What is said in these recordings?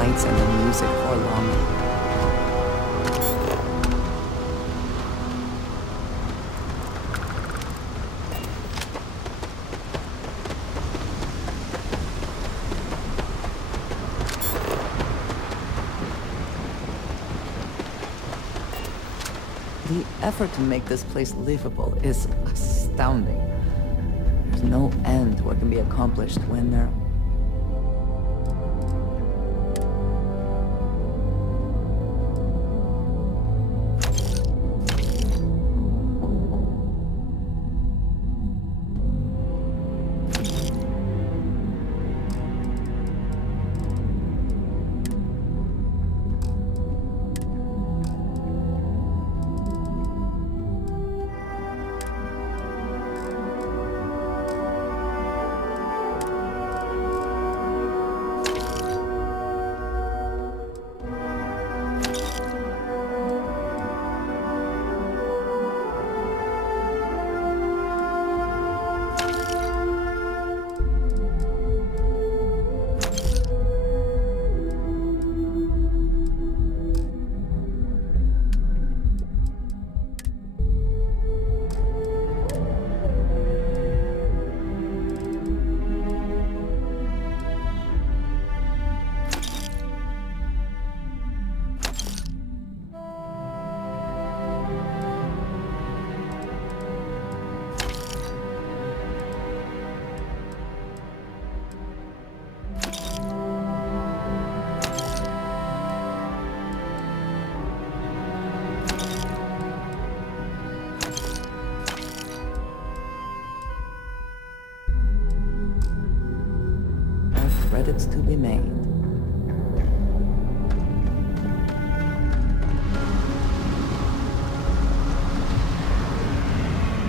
lights and the music for long. The effort to make this place livable is astounding. There's no end to what can be accomplished when there... Credits to be made.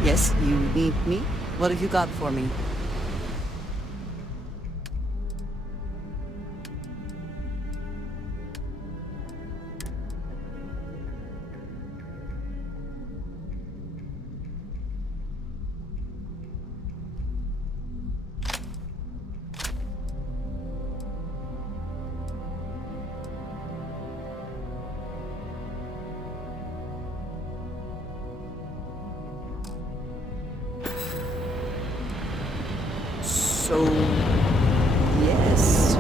Yes, you need me? What have you got for me? So, yes.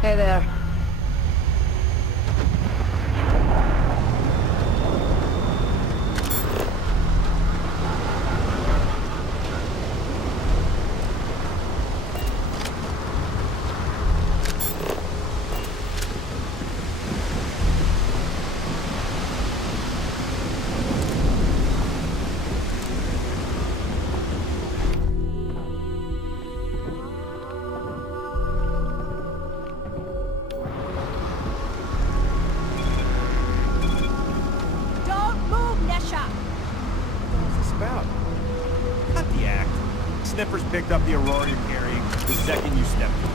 Hey there. Sniffers picked up the Aurora you're carrying the second you stepped in.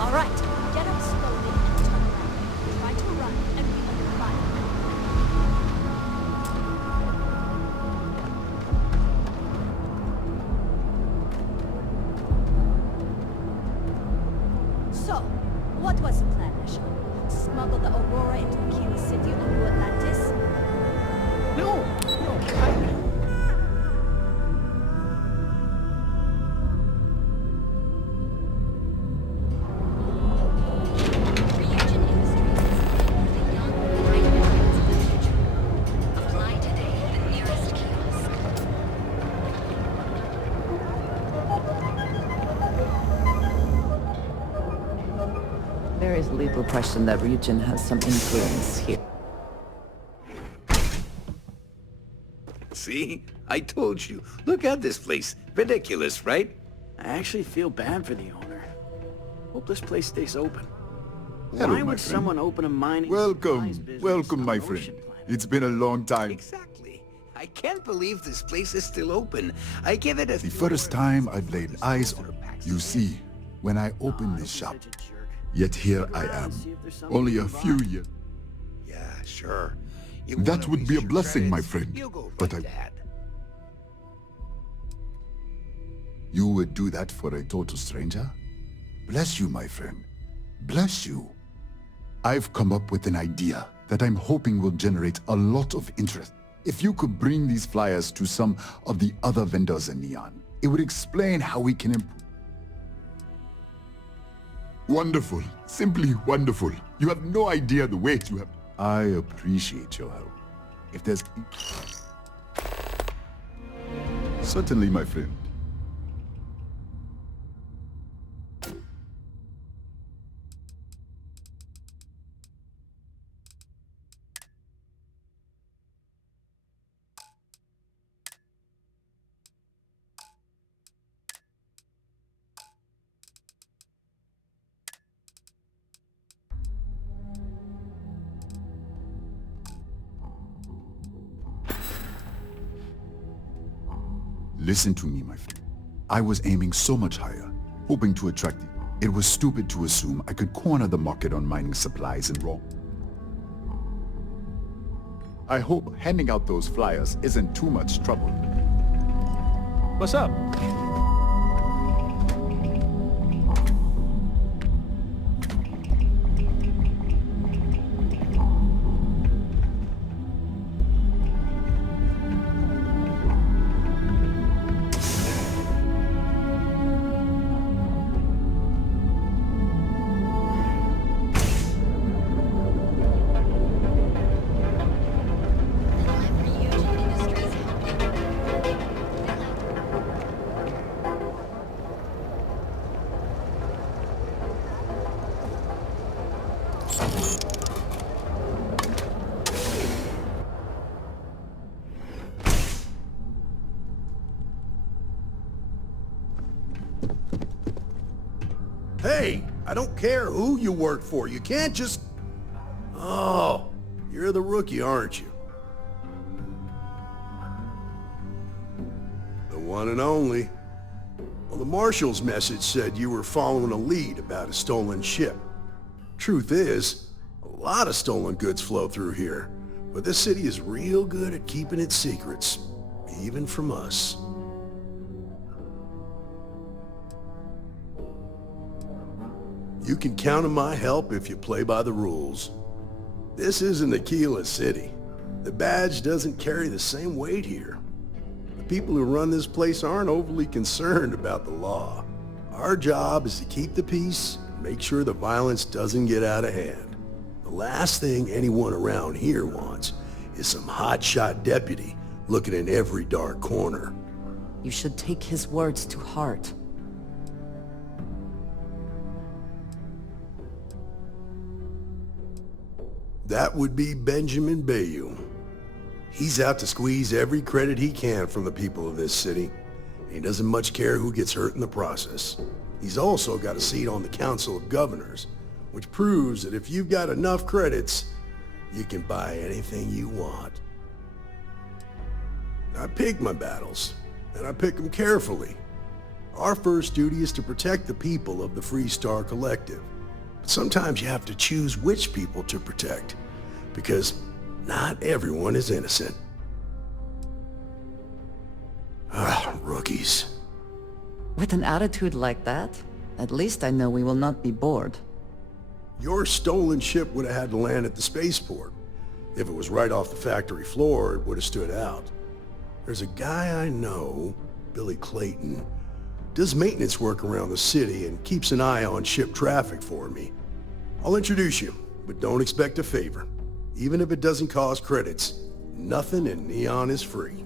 All right, get up slowly and turn around. Try to run and we will fire. So, what was the plan, Asha? Smuggle the Aurora into Akira City on New Atlantis? No, I... is little question that Ryujin has some influence here. See? I told you. Look at this place. Ridiculous, right? I actually feel bad for the owner. Hope this place stays open. Hello, Why my would friend. someone open a mining supplies Welcome, business welcome, on my an friend. ocean planet? It's been a long time. Exactly. I can't believe this place is still open. I give it a The first time I've laid eyes on you see, when I opened this shop. Such a jerk. Yet here Look I around, am, see if there's something only you a can few buy. years. Yeah, sure. You That wanna would be waste a your blessing, my credits? friend, You go but fight I- that. You would do that for a total stranger? Bless you, my friend. Bless you. I've come up with an idea that I'm hoping will generate a lot of interest. If you could bring these flyers to some of the other vendors in Neon, it would explain how we can improve. Wonderful. Simply wonderful. You have no idea the weight you have. I appreciate your help. If there's... Certainly, my friend. Listen to me, my friend. I was aiming so much higher, hoping to attract it. It was stupid to assume I could corner the market on mining supplies and raw. I hope handing out those flyers isn't too much trouble. What's up? Hey, I don't care who you work for. You can't just... Oh, you're the rookie, aren't you? The one and only. Well, the marshal's message said you were following a lead about a stolen ship. Truth is, a lot of stolen goods flow through here, but this city is real good at keeping its secrets, even from us. You can count on my help if you play by the rules. This isn't Aquila City. The badge doesn't carry the same weight here. The people who run this place aren't overly concerned about the law. Our job is to keep the peace and make sure the violence doesn't get out of hand. The last thing anyone around here wants is some hotshot deputy looking in every dark corner. You should take his words to heart. That would be Benjamin Bayou. He's out to squeeze every credit he can from the people of this city. He doesn't much care who gets hurt in the process. He's also got a seat on the Council of Governors, which proves that if you've got enough credits, you can buy anything you want. I pick my battles, and I pick them carefully. Our first duty is to protect the people of the Free Star Collective. But sometimes you have to choose which people to protect, because not everyone is innocent. Rookies. With an attitude like that, at least I know we will not be bored. Your stolen ship would have had to land at the spaceport. If it was right off the factory floor, it would have stood out. There's a guy I know, Billy Clayton, does maintenance work around the city and keeps an eye on ship traffic for me. I'll introduce you, but don't expect a favor. Even if it doesn't cost credits, nothing in Neon is free.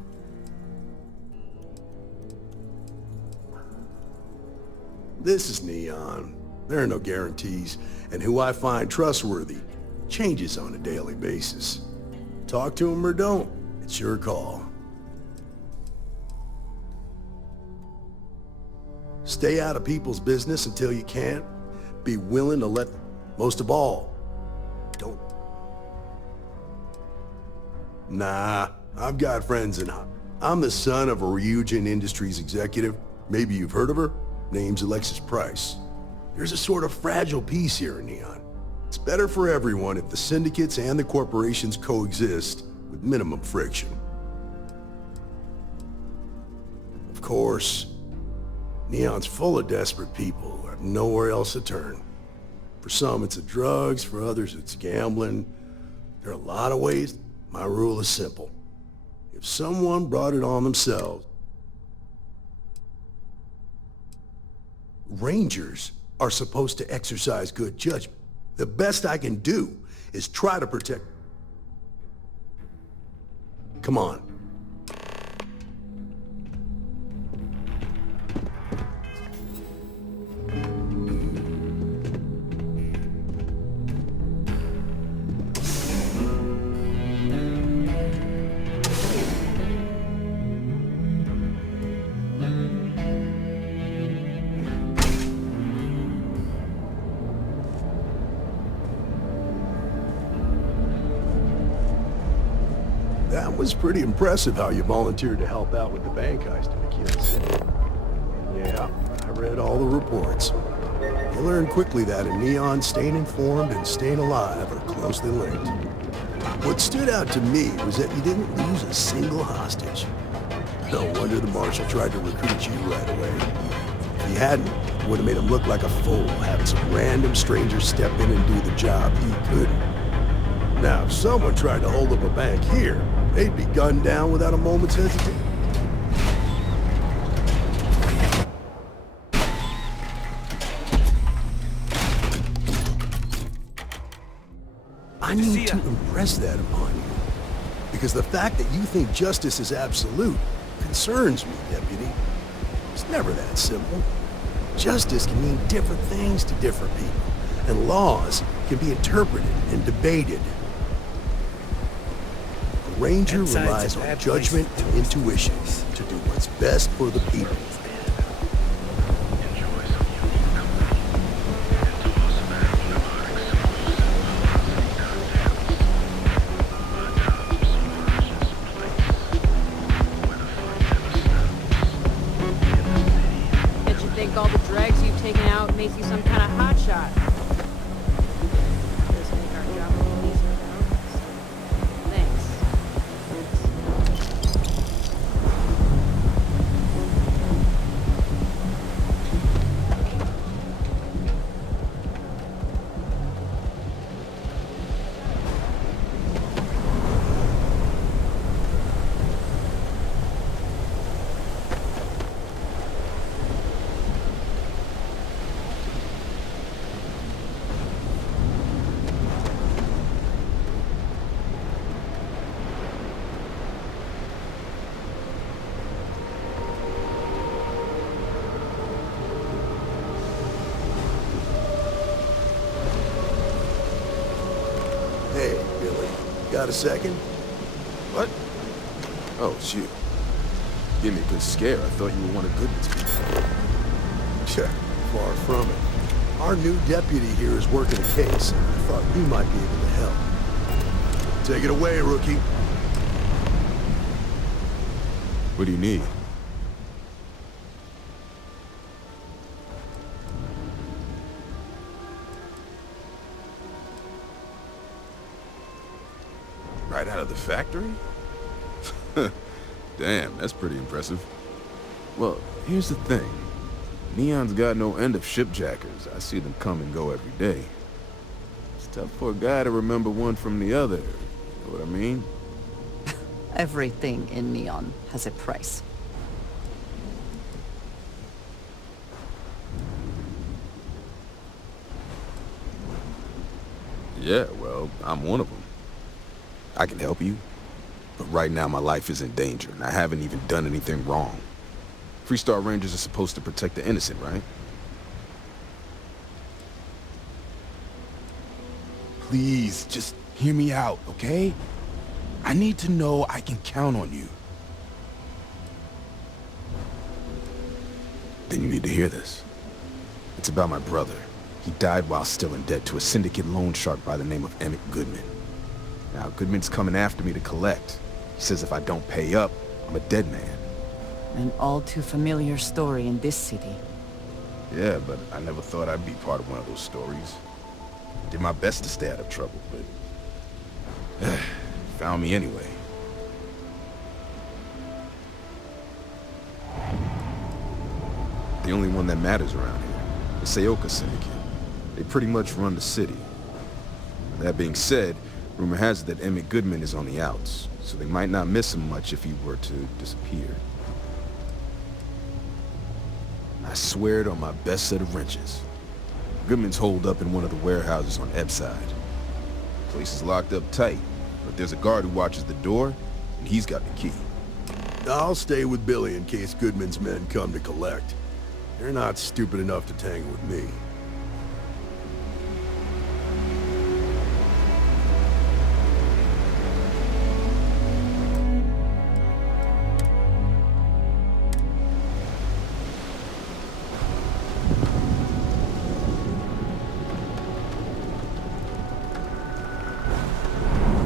This is Neon. There are no guarantees, and who I find trustworthy changes on a daily basis. Talk to them or don't. It's your call. Stay out of people's business until you can. Be willing to let... Most of all, don't... Nah, I've got friends in... I'm the son of a Ryujin Industries executive. Maybe you've heard of her. Name's Alexis Price. There's a sort of fragile peace here in Neon. It's better for everyone if the syndicates and the corporations coexist with minimum friction. Of course, Neon's full of desperate people who have nowhere else to turn. For some, it's the drugs. For others, it's gambling. There are a lot of ways. My rule is simple. If someone brought it on themselves... Rangers are supposed to exercise good judgment. The best I can do is try to protect... Come on. That was pretty impressive how you volunteered to help out with the bank heist in Aquila City. Yeah, I read all the reports. You learn quickly that in Neon, staying informed and staying alive are closely linked. What stood out to me was that you didn't lose a single hostage. No wonder the Marshal tried to recruit you right away. If he hadn't, it would have made him look like a fool, having some random stranger step in and do the job he couldn't. Now, if someone tried to hold up a bank here, they'd be gunned down without a moment's hesitation. I need to impress that upon you. Because the fact that you think justice is absolute concerns me, Deputy. It's never that simple. Justice can mean different things to different people, and laws can be interpreted and debated. A ranger relies on judgment and intuition to do what's best for the people. All the dregs you've taken out make you some kind of hotshot. Does make our job a little easier, though. Thanks. Hey, Billy, got a second? What? Oh, it's you. Give me a good scare. I thought you were one of Goodman's people. Sure, far from it. Our new deputy here is working a case, and I thought you might be able to help. Take it away, rookie. What do you need? Right out of the factory? Damn, that's pretty impressive. Well, here's the thing. Neon's got no end of shipjackers. I see them come and go every day. It's tough for a guy to remember one from the other. You know what I mean? Everything in Neon has a price. Yeah, well, I'm one of them. I can help you, but right now my life is in danger, and I haven't even done anything wrong. Freestar Rangers are supposed to protect the innocent, right? Please, just hear me out, okay? I need to know I can count on you. Then you need to hear this. It's about my brother. He died while still in debt to a syndicate loan shark by the name of Emmett Goodman. Now, Goodman's coming after me to collect. He says if I don't pay up, I'm a dead man. An all too familiar story in this city. Yeah, but I never thought I'd be part of one of those stories. Did my best to stay out of trouble, but... found me anyway. The only one that matters around here, the Seoka Syndicate. They pretty much run the city. That being said, rumor has it that Emmett Goodman is on the outs, so they might not miss him much if he were to disappear. I swear it on my best set of wrenches. Goodman's holed up in one of the warehouses on Ebbside. The place is locked up tight, but there's a guard who watches the door, and he's got the key. I'll stay with Billy in case Goodman's men come to collect. They're not stupid enough to tangle with me.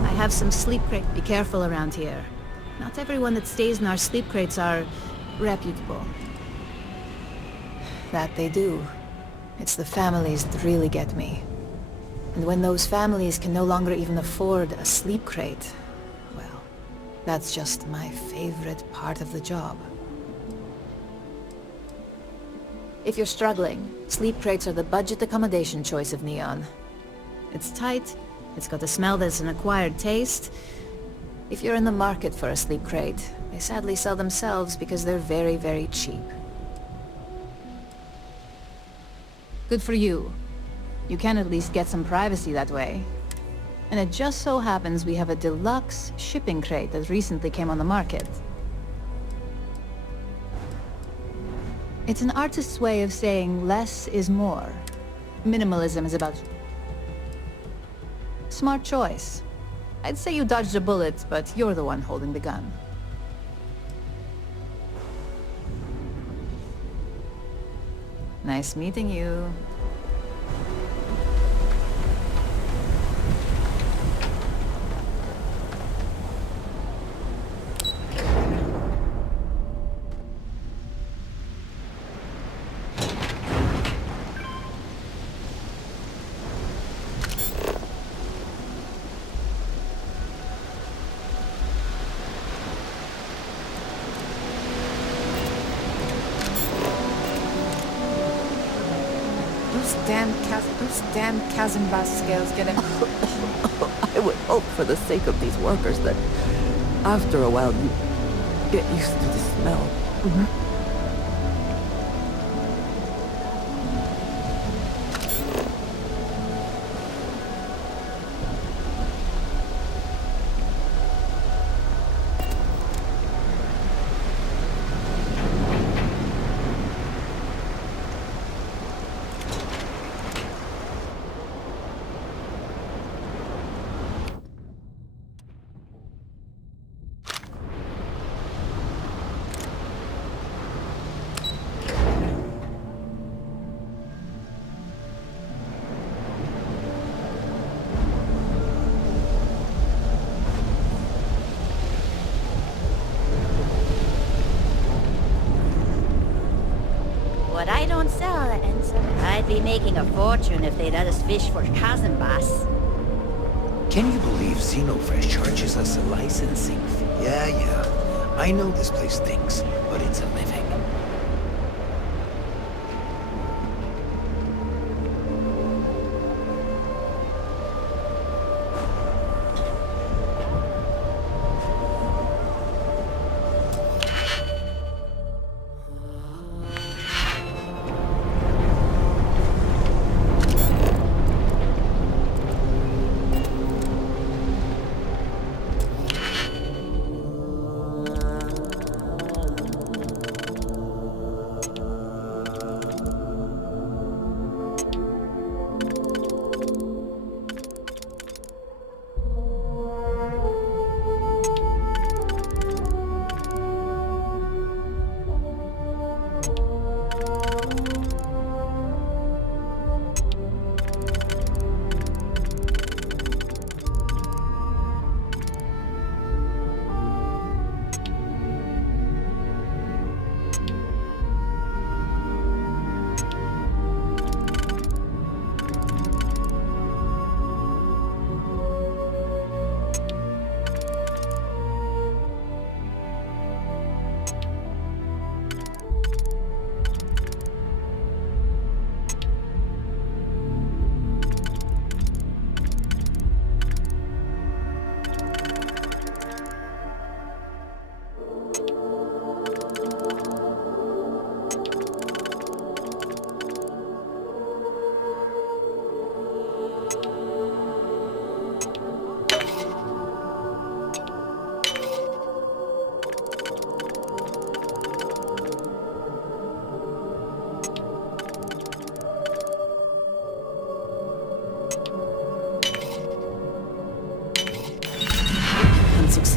I have some sleep crates. Be careful around here. Not everyone that stays in our sleep crates are reputable. That they do. It's the families that really get me. And when those families can no longer even afford a sleep crate, well, that's just my favorite part of the job. If you're struggling, sleep crates are the budget accommodation choice of Neon. It's tight, it's got a smell that's an acquired taste. If you're in the market for a sleep crate, they sadly sell themselves because they're very, very cheap. Good for you. You can at least get some privacy that way. And it just so happens we have a deluxe shipping crate that recently came on the market. It's an artist's way of saying less is more. Minimalism is about... Smart choice. I'd say you dodged a bullet, but you're the one holding the gun. Nice meeting you. Those damn chasm bus scales get him. I would hope for the sake of these workers that after a while you get used to the smell. What I don't sell, Ensign. I'd be making a fortune if they let us fish for Kazanbas. Can you believe Xenofresh charges us a licensing fee? Yeah. I know this place stinks, but it's a living.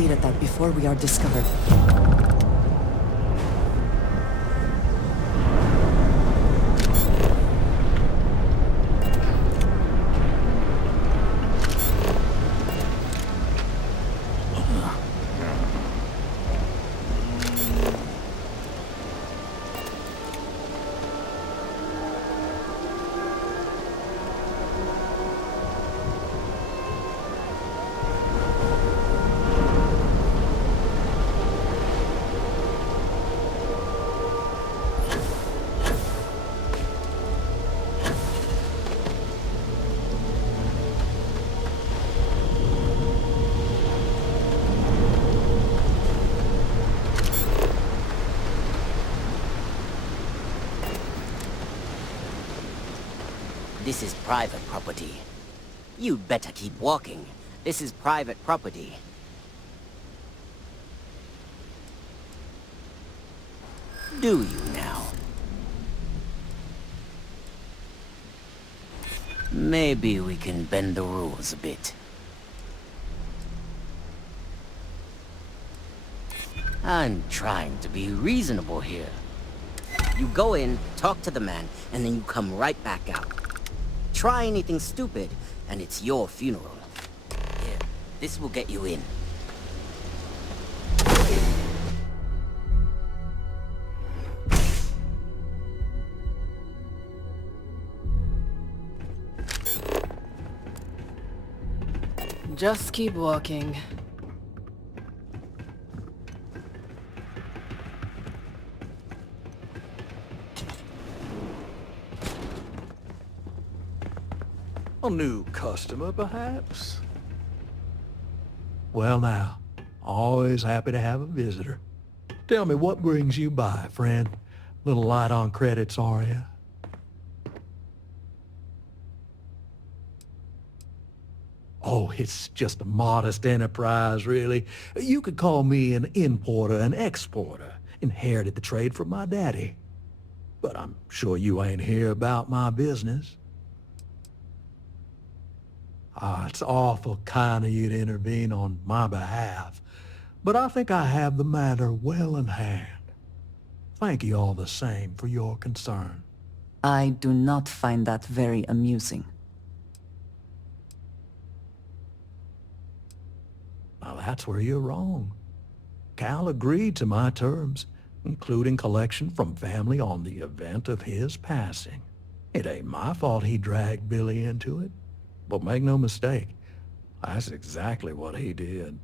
succeed at that before we are discovered. This is private property. You'd better keep walking. This is private property. Do you now? Maybe we can bend the rules a bit. I'm trying to be reasonable here. You go in, talk to the man, and then you come right back out. Try anything stupid, and it's your funeral. Here, this will get you in. Just keep walking. A new customer, perhaps? Well now, always happy to have a visitor. Tell me, what brings you by, friend? Little light on credits, are you? Oh, it's just a modest enterprise, really. You could call me an importer and exporter. Inherited the trade from my daddy. But I'm sure you ain't here about my business. It's awful kind of you to intervene on my behalf, but I think I have the matter well in hand. Thank you all the same for your concern. I do not find that very amusing. Now that's where you're wrong. Cal agreed to my terms, including collection from family on the event of his passing. It ain't my fault he dragged Billy into it. But make no mistake, that's exactly what he did.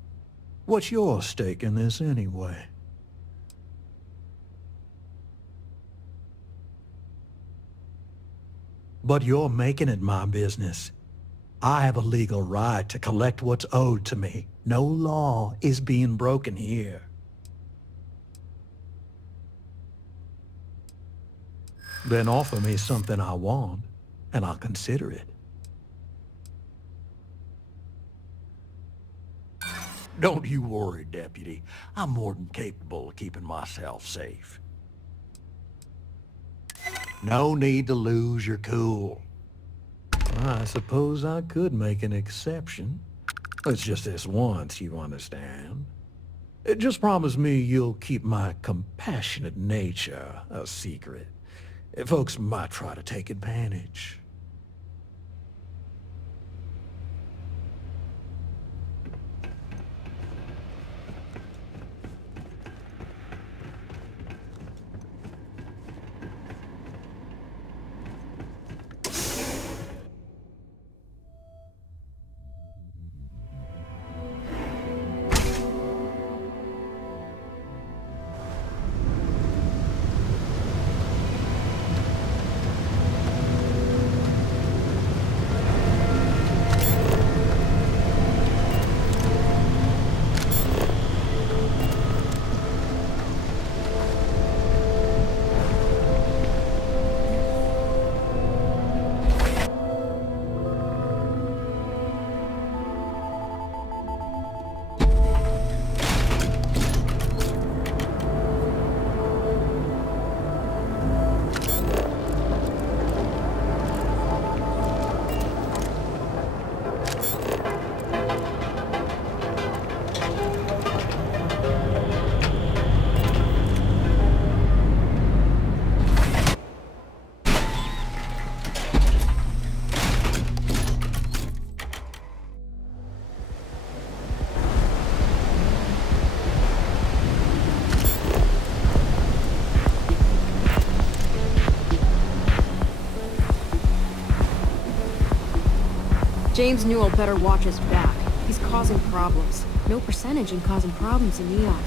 What's your stake in this anyway? But you're making it my business. I have a legal right to collect what's owed to me. No law is being broken here. Then offer me something I want, and I'll consider it. Don't you worry, Deputy. I'm more than capable of keeping myself safe. No need to lose your cool. I suppose I could make an exception. It's just this once, you understand. Just promise me you'll keep my compassionate nature a secret. Folks might try to take advantage. James Newell better watch his back. He's causing problems. No percentage in causing problems in Neon.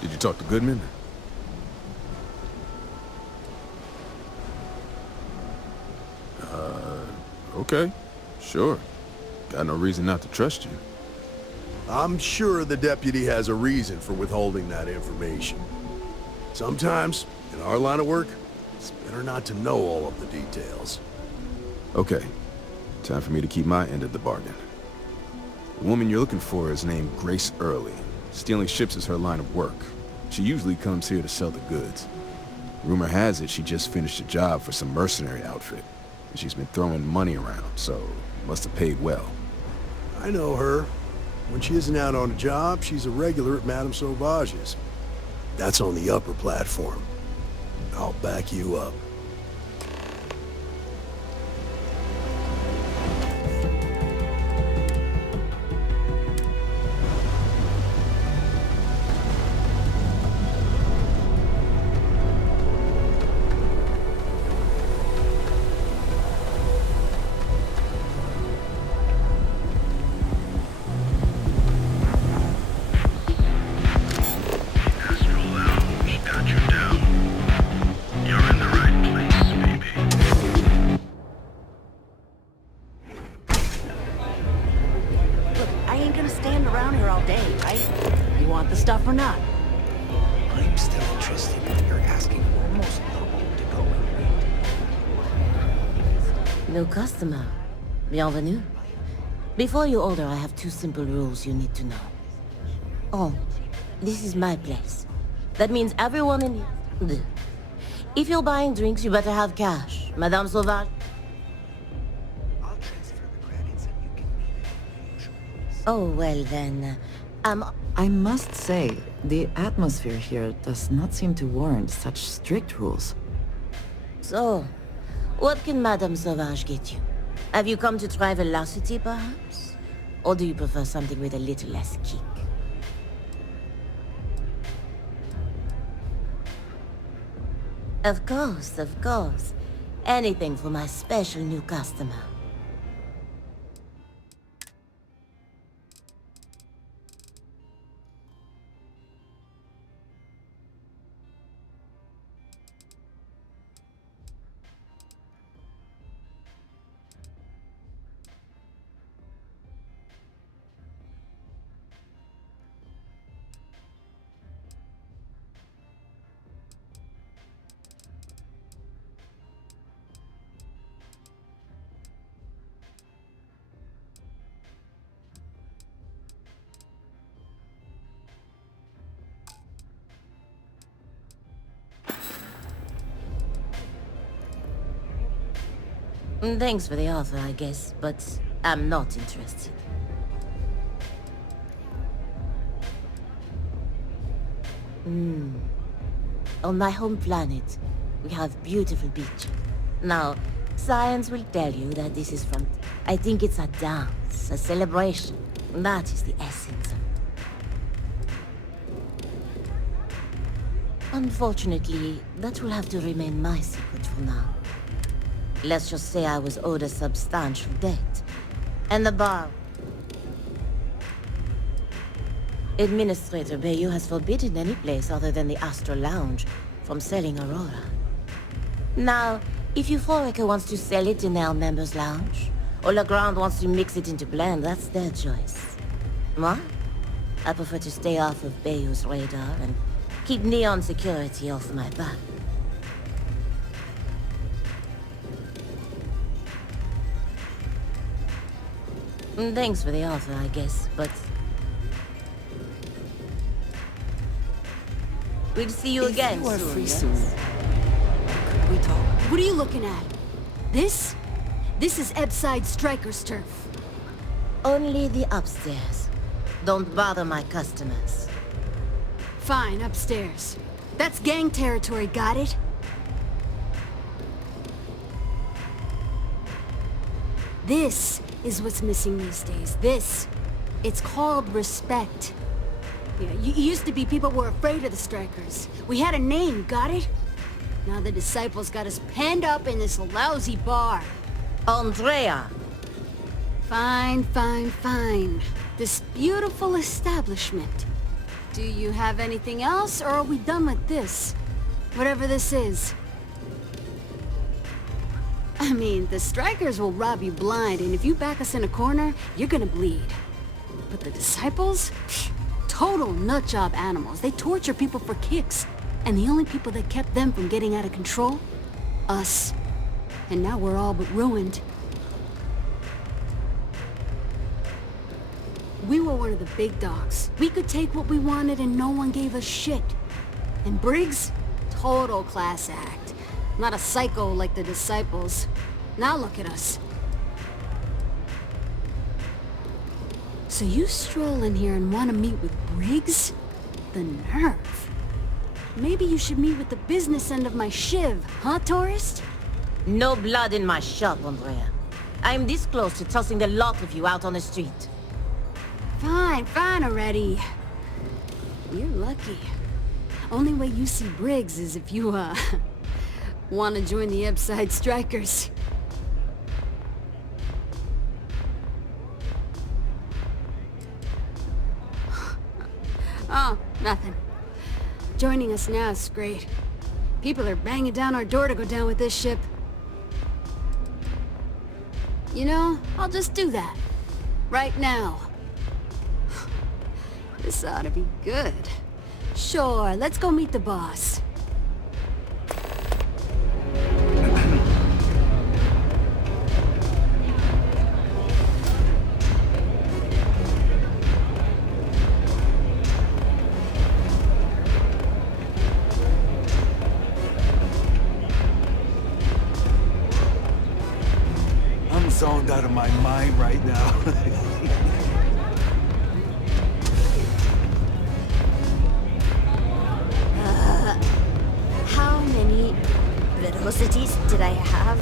Did you talk to Goodman? Okay. Sure. Got no reason not to trust you. I'm sure the deputy has a reason for withholding that information. Sometimes, in our line of work, it's better not to know all of the details. Okay. Time for me to keep my end of the bargain. The woman you're looking for is named Grace Early. Stealing ships is her line of work. She usually comes here to sell the goods. Rumor has it she just finished a job for some mercenary outfit. And she's been throwing money around, so must have paid well. I know her. When she isn't out on a job, she's a regular at Madame Sauvage's. That's on the upper platform. I'll back you up. Stuff or not? I'm still interested when you're asking almost double to go and read. New customer. Bienvenue. Before you order, I have 2 simple rules you need to know. Oh, this is my place. That means everyone in here... If you're buying drinks, you better have cash. Madame Sauvage? I'll transfer the credits and you can meet it usual. Oh, well then... I must say, the atmosphere here does not seem to warrant such strict rules. So, what can Madame Sauvage get you? Have you come to try velocity, perhaps? Or do you prefer something with a little less kick? Of course, of course. Anything for my special new customer. Thanks for the offer, I guess, but I'm not interested. On my home planet, we have beautiful beach. Now, science will tell you that this is from... I think it's a dance, a celebration. That is the essence. Unfortunately, that will have to remain my secret for now. Let's just say I was owed a substantial debt. And the bar... Administrator Bayou has forbidden any place other than the Astro Lounge from selling Aurora. Now, if Euphorica wants to sell it in their members' lounge, or Legrand wants to mix it into blend, that's their choice. Moi, I prefer to stay off of Bayou's radar and keep Neon security off my back. Thanks for the offer, I guess, but... We'll see you again You are soon, free yes? soon. Could we talk? What are you looking at? This? This is Ebside Striker's turf. Only the upstairs. Don't bother my customers. Fine, upstairs. That's gang territory, got it? This is what's missing these days. This. It's called respect. Yeah, used to be people were afraid of the Strikers. We had a name, got it? Now the Disciples got us penned up in this lousy bar. Andrea! Fine, fine, fine. This beautiful establishment. Do you have anything else, or are we done with this? Whatever this is. I mean, the Strikers will rob you blind, and if you back us in a corner, you're gonna bleed. But the Disciples? Pfft, total nutjob animals. They torture people for kicks. And the only people that kept them from getting out of control? Us. And now we're all but ruined. We were one of the big dogs. We could take what we wanted and no one gave us shit. And Briggs? Total class act. Not a psycho like the Disciples. Now look at us. So you stroll in here and want to meet with Briggs? The nerve. Maybe you should meet with the business end of my shiv, huh, tourist? No blood in my shop, Andrea. I'm this close to tossing the lot of you out on the street. Fine, fine already. You're lucky. Only way you see Briggs is if you, want to join the Ebside Strikers. Oh, nothing. Joining us now is great. People are banging down our door to go down with this ship. You know, I'll just do that. Right now. This ought to be good. Sure, let's go meet the boss. I'm zoned out of my mind right now. How many velocities did I have?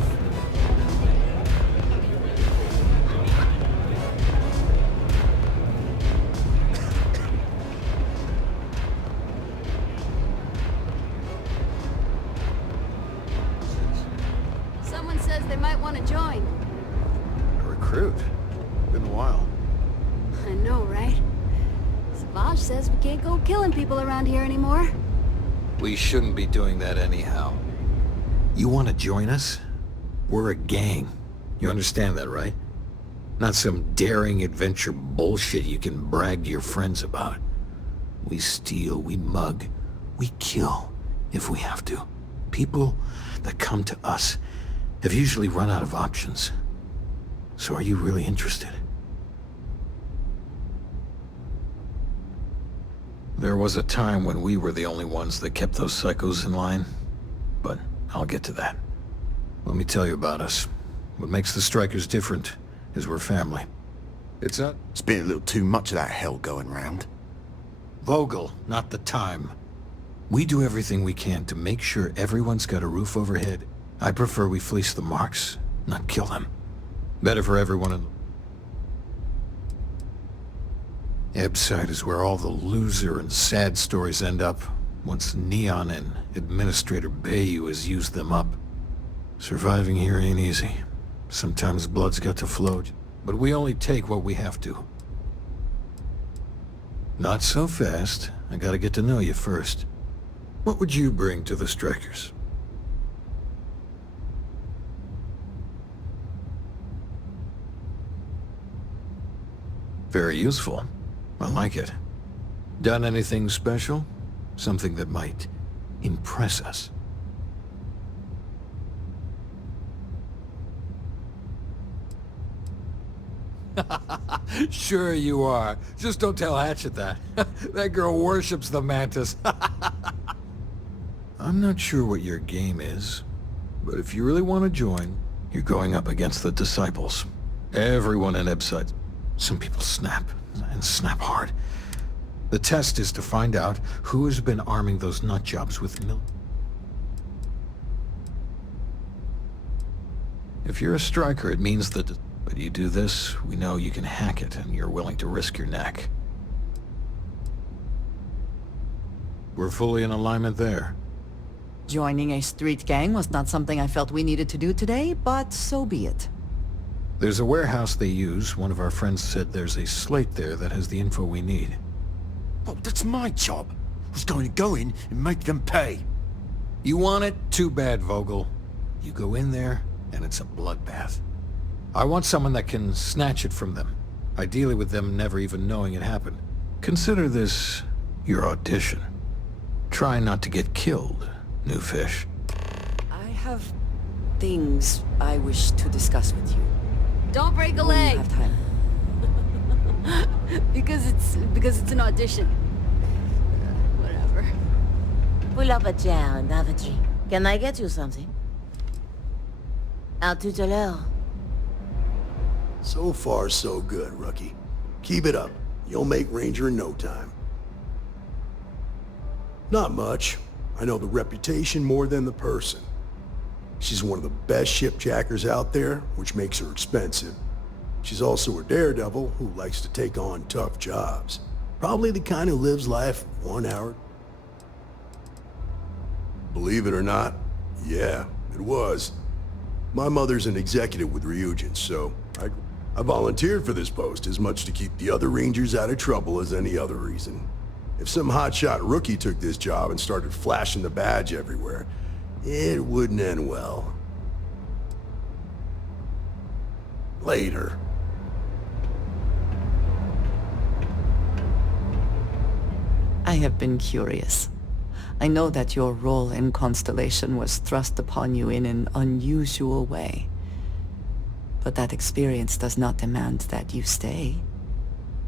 Someone says they might want to join. Recruit? Been a while. I know, right? Savage says we can't go killing people around here anymore. We shouldn't be doing that anyhow. You want to join us? We're a gang. You understand that, right? Not some daring adventure bullshit you can brag to your friends about. We steal, we mug, we kill, if we have to. People that come to us have usually run out of options. So are you really interested? There was a time when we were the only ones that kept those psychos in line, but I'll get to that. Let me tell you about us. What makes the Strikers different is we're family. It's been a little too much of that hell going round. Vogel, not the time. We do everything we can to make sure everyone's got a roof overhead. I prefer we fleece the marks, not kill them. Better for everyone in Ebside is where all the loser and sad stories end up, once Neon and Administrator Bayou has used them up. Surviving here ain't easy. Sometimes blood's got to flow, but we only take what we have to. Not so fast. I gotta get to know you first. What would you bring to the Strikers? Very useful. I like it. Done anything special? Something that might impress us? Sure you are. Just don't tell Hatchet that. That girl worships the Mantis. I'm not sure what your game is, but if you really want to join, you're going up against the Disciples. Everyone in Ebside. Some people snap, and snap hard. The test is to find out who has been arming those nutjobs with milk. If you're a striker, it means that But you do this, we know you can hack it, and you're willing to risk your neck. We're fully in alignment there. Joining a street gang was not something I felt we needed to do today, but so be it. There's a warehouse they use. One of our friends said there's a slate there that has the info we need. Oh, that's my job. I was going to go in and make them pay. You want it? Too bad, Vogel. You go in there, and it's a bloodbath. I want someone that can snatch it from them. Ideally with them never even knowing it happened. Consider this your audition. Try not to get killed, new fish. I have things I wish to discuss with you. Don't break a When you leg! have time. because it's an audition. Whatever. Pull up a chair and have a drink. Can I get you something? À tout à l'heure. So far, so good, rookie. Keep it up. You'll make Ranger in no time. Not much. I know the reputation more than the person. She's one of the best shipjackers out there, which makes her expensive. She's also a daredevil who likes to take on tough jobs. Probably the kind who lives life 1 hour. Believe it or not, yeah, it was. My mother's an executive with Ryujin, so I volunteered for this post as much to keep the other Rangers out of trouble as any other reason. If some hotshot rookie took this job and started flashing the badge everywhere, it wouldn't end well. Later. I have been curious. I know that your role in Constellation was thrust upon you in an unusual way. But that experience does not demand that you stay.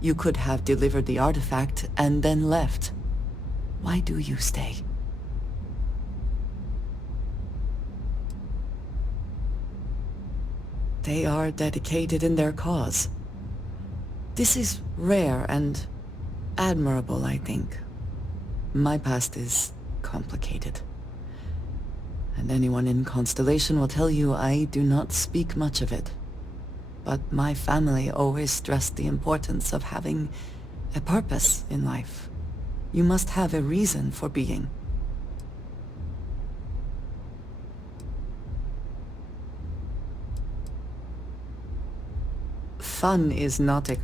You could have delivered the artifact and then left. Why do you stay? They are dedicated in their cause. This is rare and admirable, I think. My past is complicated. And anyone in Constellation will tell you I do not speak much of it. But my family always stressed the importance of having a purpose in life. You must have a reason for being. Fun is not a...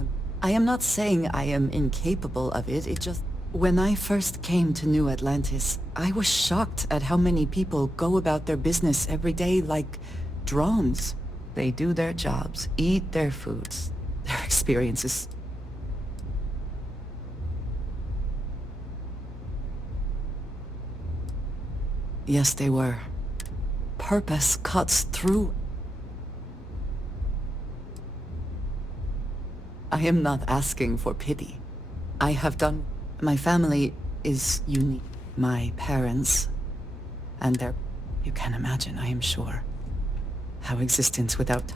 I am not saying I am incapable of it, it just... When I first came to New Atlantis, I was shocked at how many people go about their business every day like drones. They do their jobs, eat their foods, their experiences. Yes, they were. Purpose cuts through. I am not asking for pity. I have done... My family is unique. My parents and their... You can imagine, I am sure, how existence without...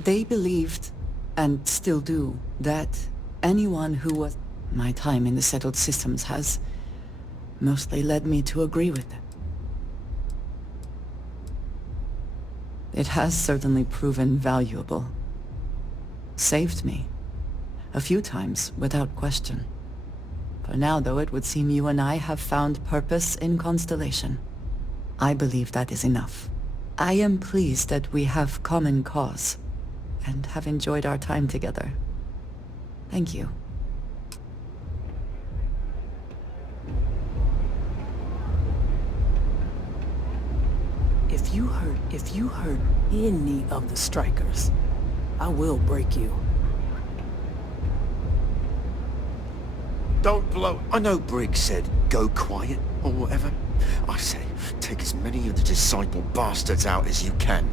They believed, and still do, that anyone who was... My time in the settled systems has mostly led me to agree with them. It has certainly proven valuable. Saved me. A few times, without question. For now, though, it would seem you and I have found purpose in Constellation. I believe that is enough. I am pleased that we have common cause, and have enjoyed our time together. Thank you. If you hurt any of the strikers, I will break you. Don't blow. I know Briggs said, go quiet, or whatever. I say, take as many of the disciple bastards out as you can.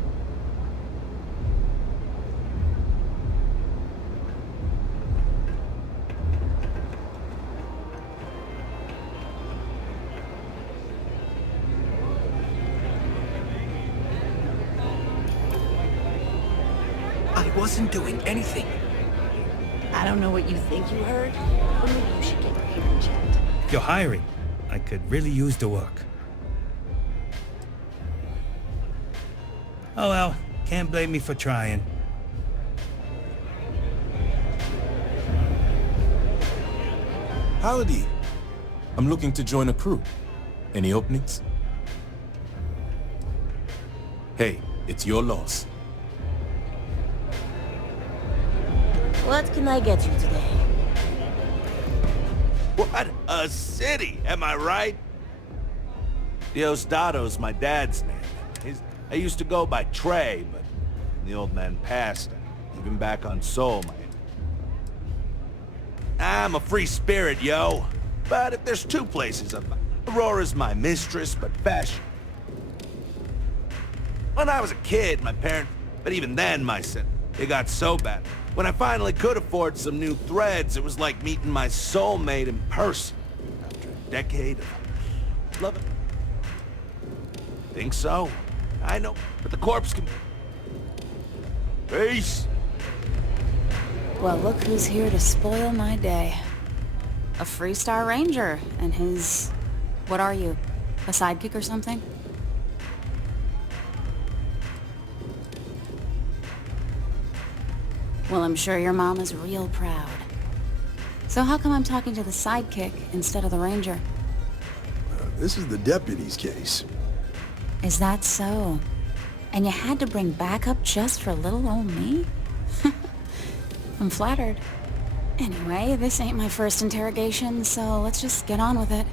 I wasn't doing anything. I don't know what you think you heard, but maybe you should get your hearing checked. If you're hiring, I could really use the work. Oh well, can't blame me for trying. Howdy. I'm looking to join a crew. Any openings? Hey, it's your loss. What can I get you today? What a city, am I right? Diostado's my dad's name. I used to go by Trey, but when the old man passed, I gave him back on Soul. I'm a free spirit, yo. But if there's two places, Aurora's my mistress, but fashion. When I was a kid, my parents, but even then, it got so bad. When I finally could afford some new threads, it was like meeting my soulmate in person. After a decade of loving. Think so? I know, but the corpse can... Peace! Well, look who's here to spoil my day. A Freestar Ranger and his... What are you? A sidekick or something? Well, I'm sure your mom is real proud. So how come I'm talking to the sidekick instead of the ranger? This is the deputy's case. Is that so? And you had to bring backup just for little old me? I'm flattered. Anyway, this ain't my first interrogation, so let's just get on with it.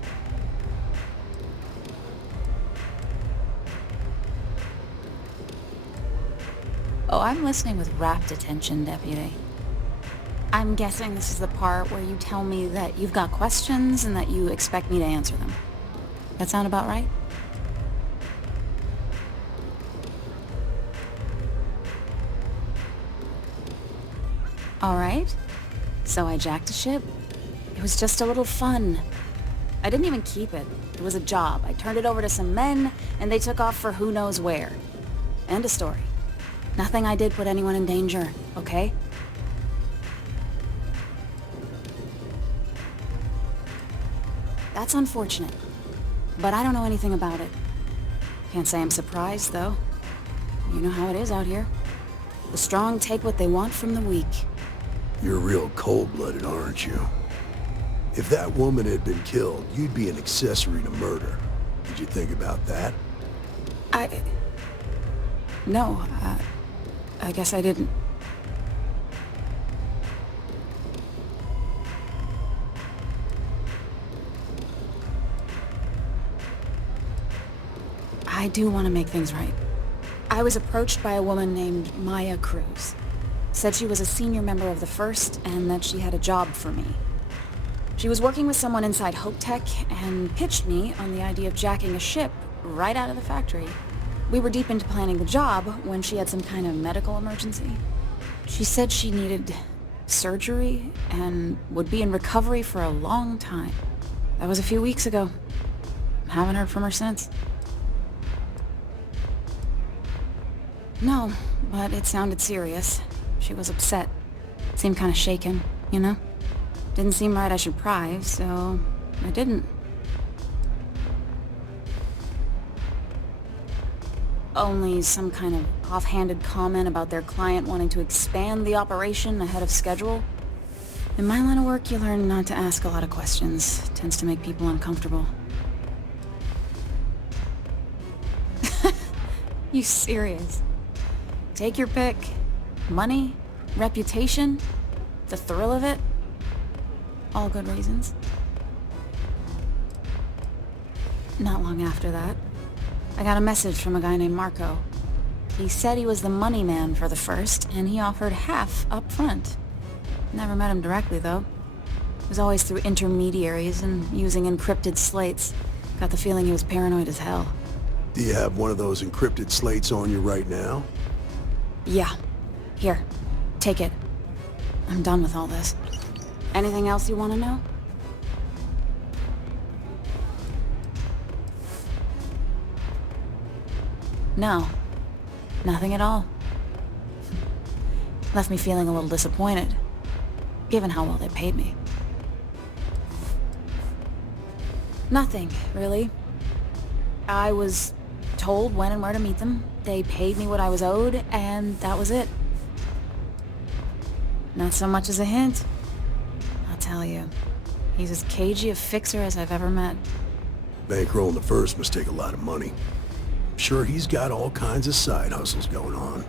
Oh, I'm listening with rapt attention, Deputy. I'm guessing this is the part where you tell me that you've got questions and that you expect me to answer them. That sound about right? All right. So I jacked a ship. It was just a little fun. I didn't even keep it. It was a job. I turned it over to some men, and they took off for who knows where. End of story. Nothing I did put anyone in danger, okay? That's unfortunate. But I don't know anything about it. Can't say I'm surprised, though. You know how it is out here. The strong take what they want from the weak. You're real cold-blooded, aren't you? If that woman had been killed, you'd be an accessory to murder. Did you think about that? No, I guess I didn't. I do want to make things right. I was approached by a woman named Maya Cruz. Said she was a senior member of the First and that she had a job for me. She was working with someone inside Hope Tech and pitched me on the idea of jacking a ship right out of the factory. We were deep into planning the job when she had some kind of medical emergency. She said she needed surgery and would be in recovery for a long time. That was a few weeks ago. Haven't heard from her since. No, but it sounded serious. She was upset. Seemed kind of shaken, you know? Didn't seem right I should pry, so I didn't. Only some kind of offhanded comment about their client wanting to expand the operation ahead of schedule. In my line of work, you learn not to ask a lot of questions. It tends to make people uncomfortable. You serious? Take your pick. Money, reputation, the thrill of it. All good reasons. Not long after that, I got a message from a guy named Marco. He said he was the money man for the First, and he offered half up front. Never met him directly, though. It was always through intermediaries and using encrypted slates. Got the feeling he was paranoid as hell. Do you have one of those encrypted slates on you right now? Yeah. Here. Take it. I'm done with all this. Anything else you want to know? No. Nothing at all. Left me feeling a little disappointed, given how well they paid me. Nothing, really. I was told when and where to meet them. They paid me what I was owed, and that was it. Not so much as a hint. I'll tell you, he's as cagey a fixer as I've ever met. Bankrolling the first must take a lot of money. I'm sure he's got all kinds of side hustles going on.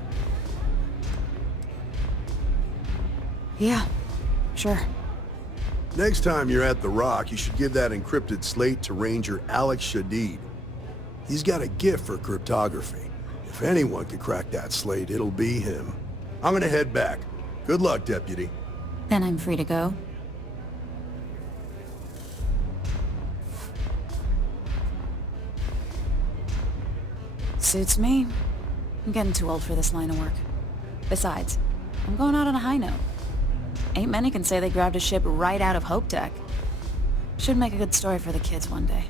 Yeah, sure. Next time you're at the Rock, you should give that encrypted slate to Ranger Alex Shadid. He's got a gift for cryptography. If anyone could crack that slate, it'll be him. I'm gonna head back. Good luck, Deputy. Then I'm free to go. Suits me. I'm getting too old for this line of work. Besides, I'm going out on a high note. Ain't many can say they grabbed a ship right out of Hope Tech. Should make a good story for the kids one day.